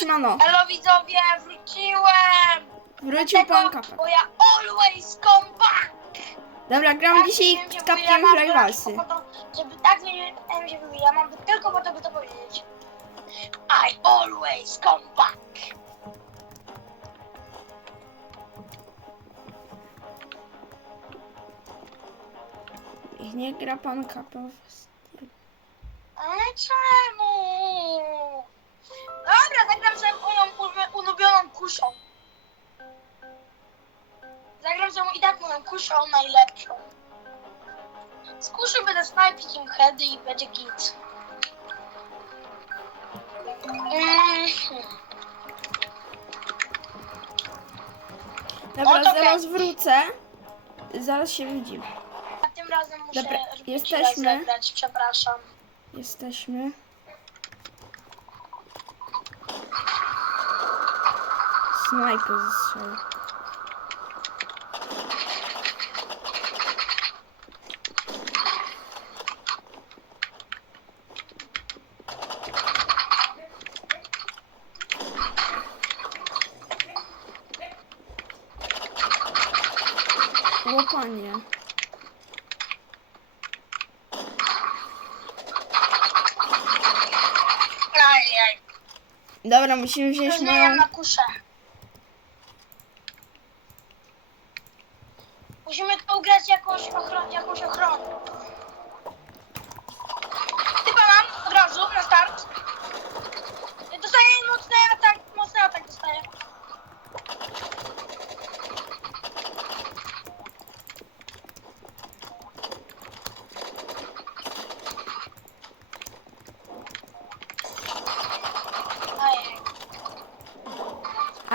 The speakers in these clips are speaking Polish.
siemano. Hello widzowie, wróciłem! Wrócił pan Tego, kapel. Bo ja always come back! Dobra, gram Tak, dzisiaj wiem, z kapkiem ja mam Rajwalsy. tylko po to, Żeby tak nie wiem, że mówię, ja mam tylko po to, by to powiedzieć. I always come back! I nie gra pan kapel. Ale czemu? Dobra, zagram sobie moją ulu- ulubioną kuszą. Zagram sobie i tak moją kuszą najlepszą. Z kuszy będę snajpić im heady i będzie git. Mhm. Dobra, O, to zaraz wrócę. Zaraz się widzimy. A tym razem muszę Dobra, jesteśmy. zagrać, przepraszam. Jesteśmy. Snajper zestrzał. Łopanie. Ajaj. Dobra, musimy wziąć moją... na kuszę.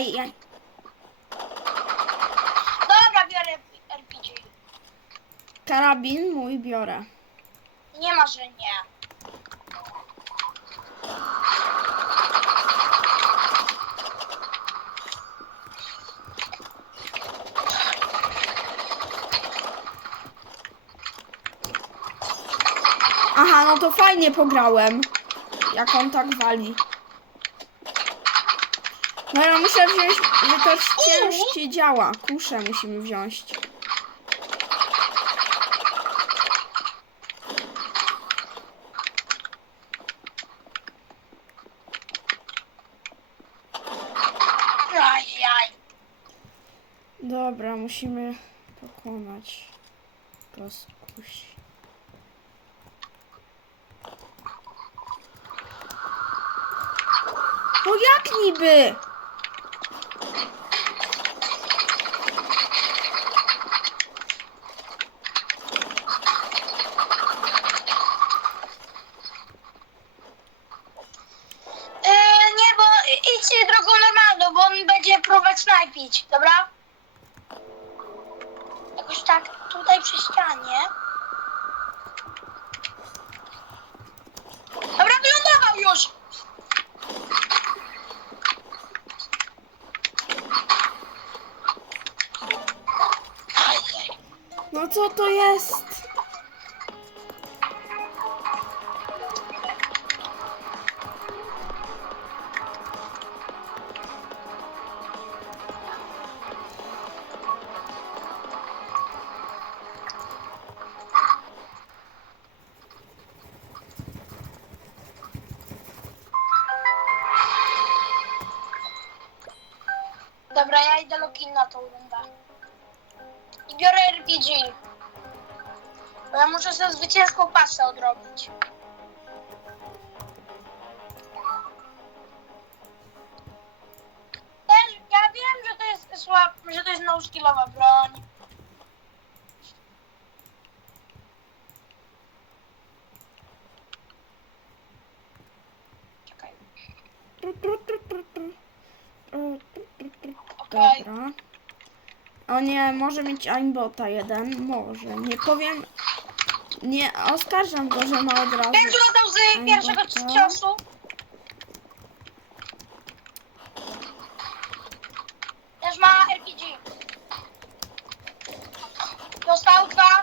Aj, aj. Dobra, biorę RPG. Karabin mój biorę. Nie ma, że nie. Aha, no to fajnie pograłem. Jak on tak wali. No ja muszę wziąć, że to ciężkie działa. Kuszę musimy wziąć. Dobra, musimy pokonać go skusi. No jak niby? Yy, nie, bo idźcie drogą normalną, bo on będzie próbować snajpić, dobra? Jakoś tak tutaj przy ścianie. Dobra, ja idę login na tą rundę. I biorę RPG. Bo ja muszę sobie zwycięską pasę odrobić. Też, ja wiem, że to jest słab, że to jest no broń. O nie, może mieć aimbota jeden. Może. Nie powiem. Nie oskarżam go, że ma od razu. Pięciu dostał z pierwszego ciosu. Też ma RPG. Dostał dwa.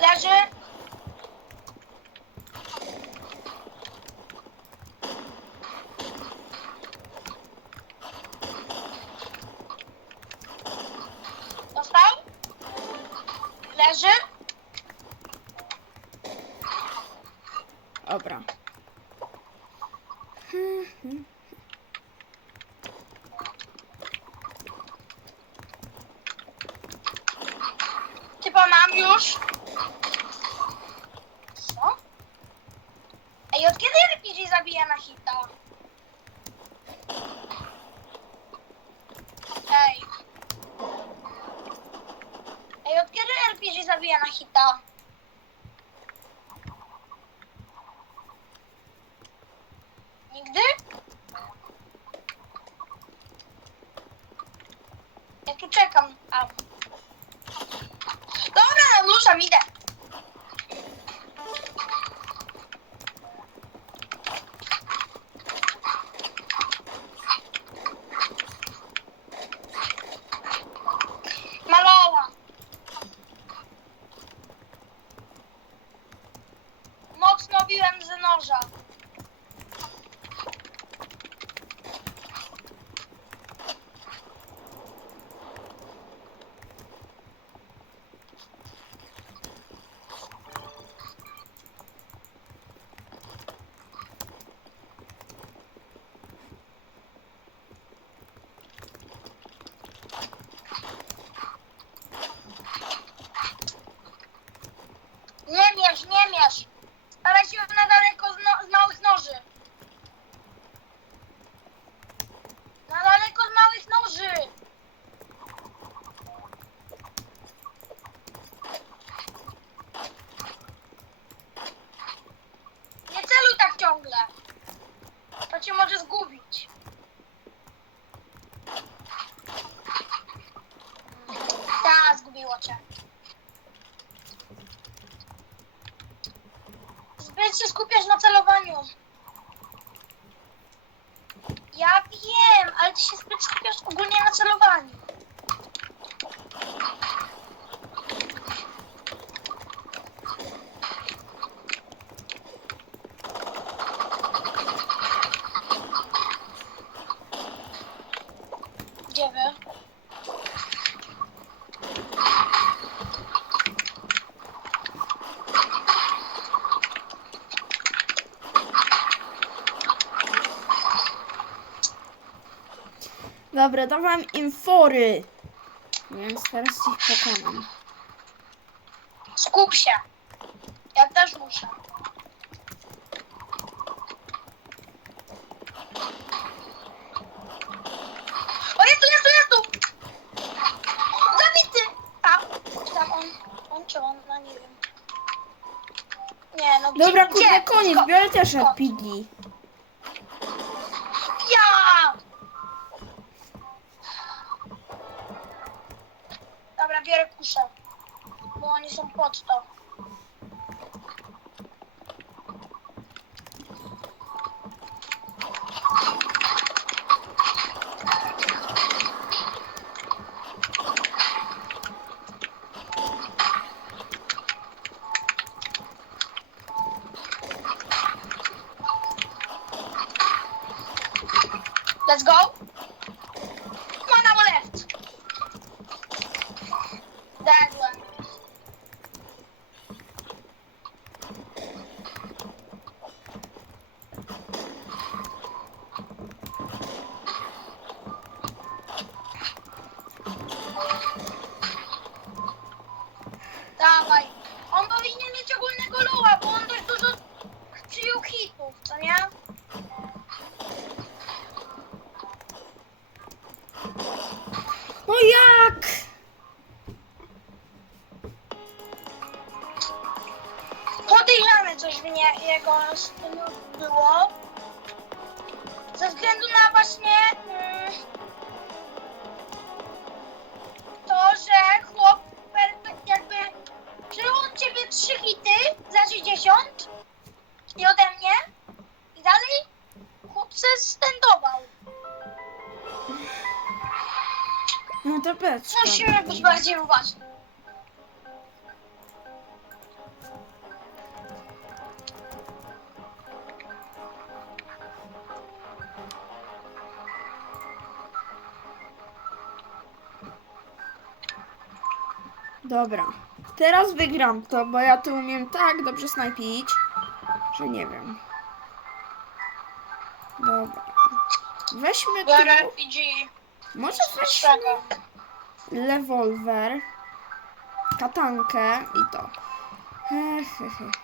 Leży. Typa mam już. Co? Ej, od kiedy RPG zabija na? Ej. Ej, od kiedy RPG zabija na hita? Nigdy? Ja tu czekam. A. Dobra, ruszam, idę. Maloła. Mocno biłem z noża. Nie mierz, nie mierz. Staraj się na daleko z, no, z małych noży. Na daleko z małych noży. зачарування. Dobra, dawałem im fory. Więc teraz ich pokonam. Skup się. Ja też muszę. O, jest tu, jest tu, jest tu! Zabity! Tam on, on czy on, no nie wiem. Nie, no gdzie, Dobra, gdzie? kurde, koniec, Skąd? biorę też Skąd? RPG. Let's go. No jak? Podejrzane coś w nie, jego było. Ze względu na właśnie To beczka. Musimy być bardziej uważni. Dobra. Teraz wygram to, bo ja tu umiem tak dobrze snajpić, że nie wiem. Dobra. Weźmy tu. RPG. Może weźmy Rewolwer, katankę i to. He, he, he.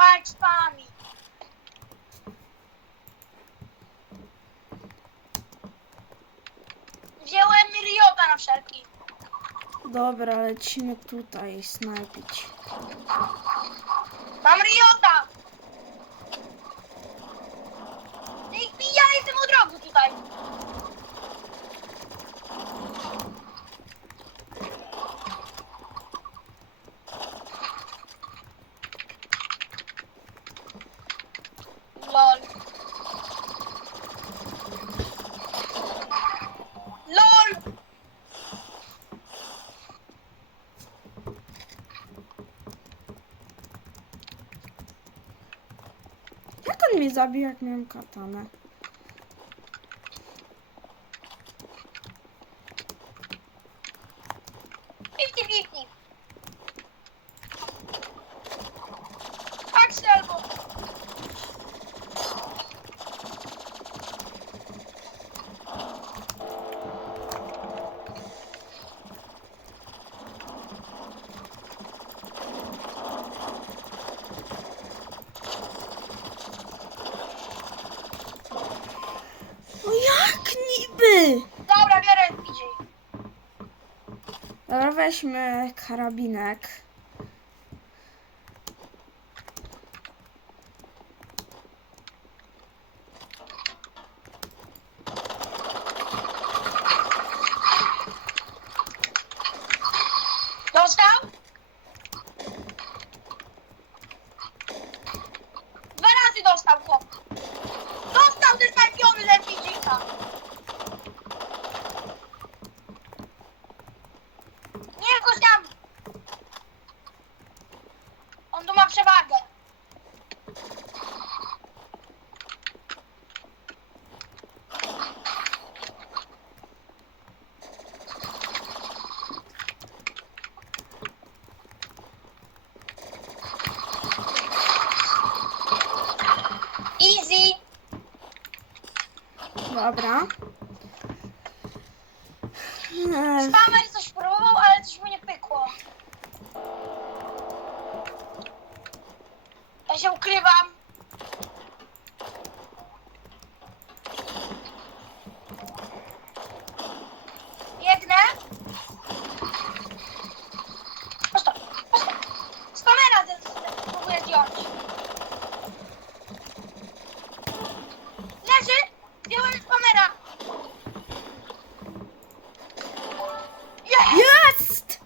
Spami. Wziąłem Riota na wszelki. Dobra, lecimy tutaj snajpić. Mam Riota! I ja jestem od rogu tutaj. LOL. LOL! Jak on mnie zabił, jak miałem katanę? Fifty fifty. Axel albo... No jak niby? Dobra, biorę PJ. Dobra, weźmy karabinek. Dostał? Dwa razy dostał chłop. Dostał zesnajpiony ze PJ-ka. Nie go tam. On tu ma przewagę. Easy. Dobra. Ech, Spamer coś próbował, ale coś mu nie pykło. Ja się ukrywam. Biegnę. Prosto, prosto. Z kamera ze- ze- próbuję zdjąć. Leży. Zdjąłem z kamera. Jest! Jest!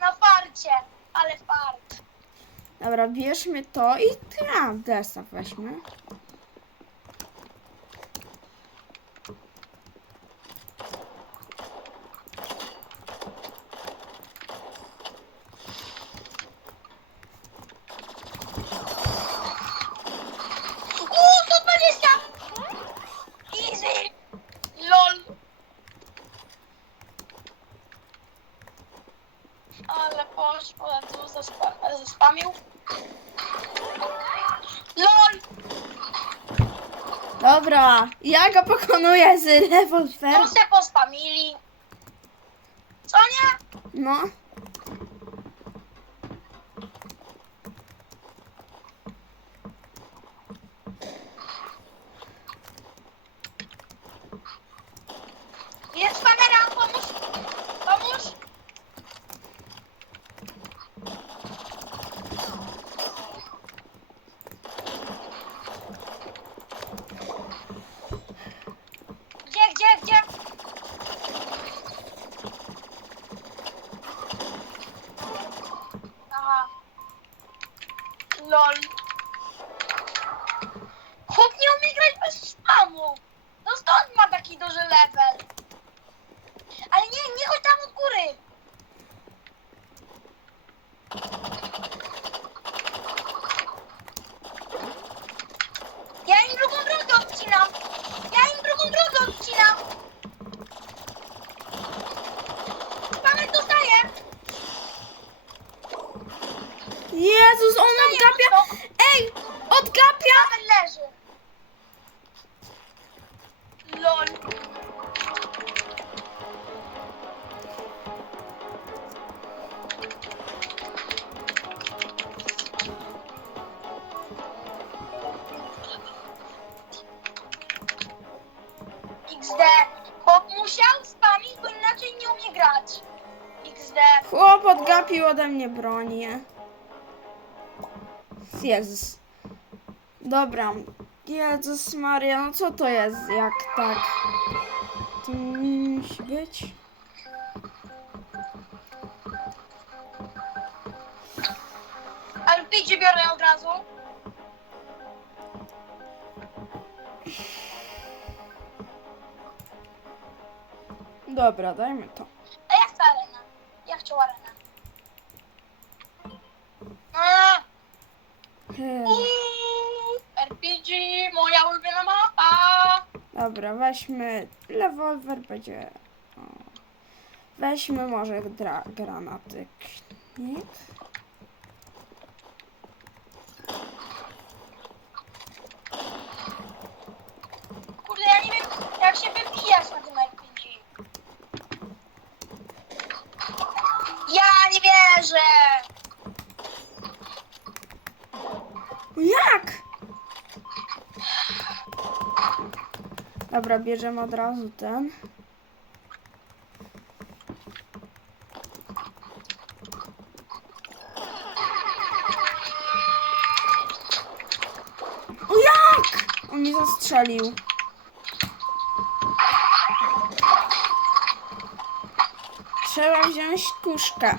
Na farcie, ale fart. Dobra, bierzmy to i tra, zestaw weźmy. Uuu, 120! Easy! LOL! Ale poszło, tu zaspa- zaspamił. Dobra, ja go pokonuję z rewolwerem. Tu se pospamili. Co nie? No. Jezus, on odgapia! Ej! Odgapia! Lol. XD. Chłop musiał spamić, bo inaczej nie umie grać. XD. Chłop odgapił ode mnie broń. Jezus. Dobra. Jezus Maria, no co to jest jak tak? To musi być. RPG biorę od razu. Dobra, dajmy to. A ja chcę Arena. Ja chcę Arena. Hmm. RPG, moja ulubiona mapa! Dobra, weźmy rewolwer, będzie... O. Weźmy może granatyk. Dobra, bierzemy od razu ten. O jak? On mnie zastrzelił. Trzeba wziąć kuszkę.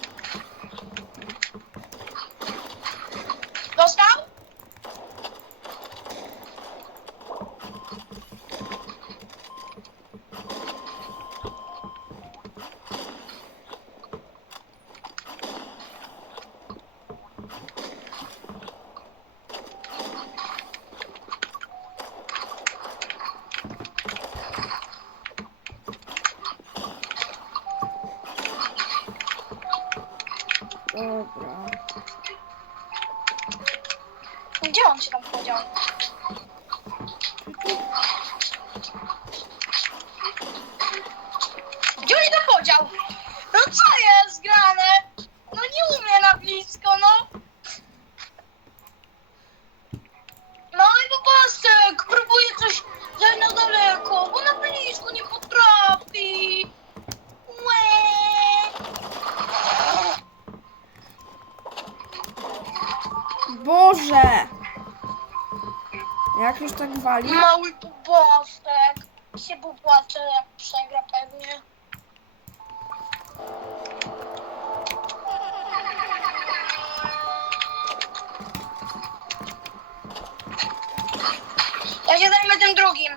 tym drugim.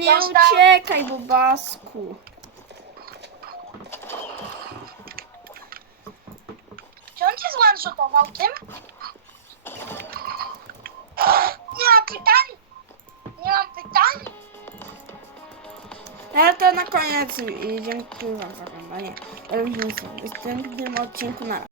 Nie Zostaw. uciekaj, Bobasku. Dziękuję wam za oglądanie. Widzimy się w następnym odcinku na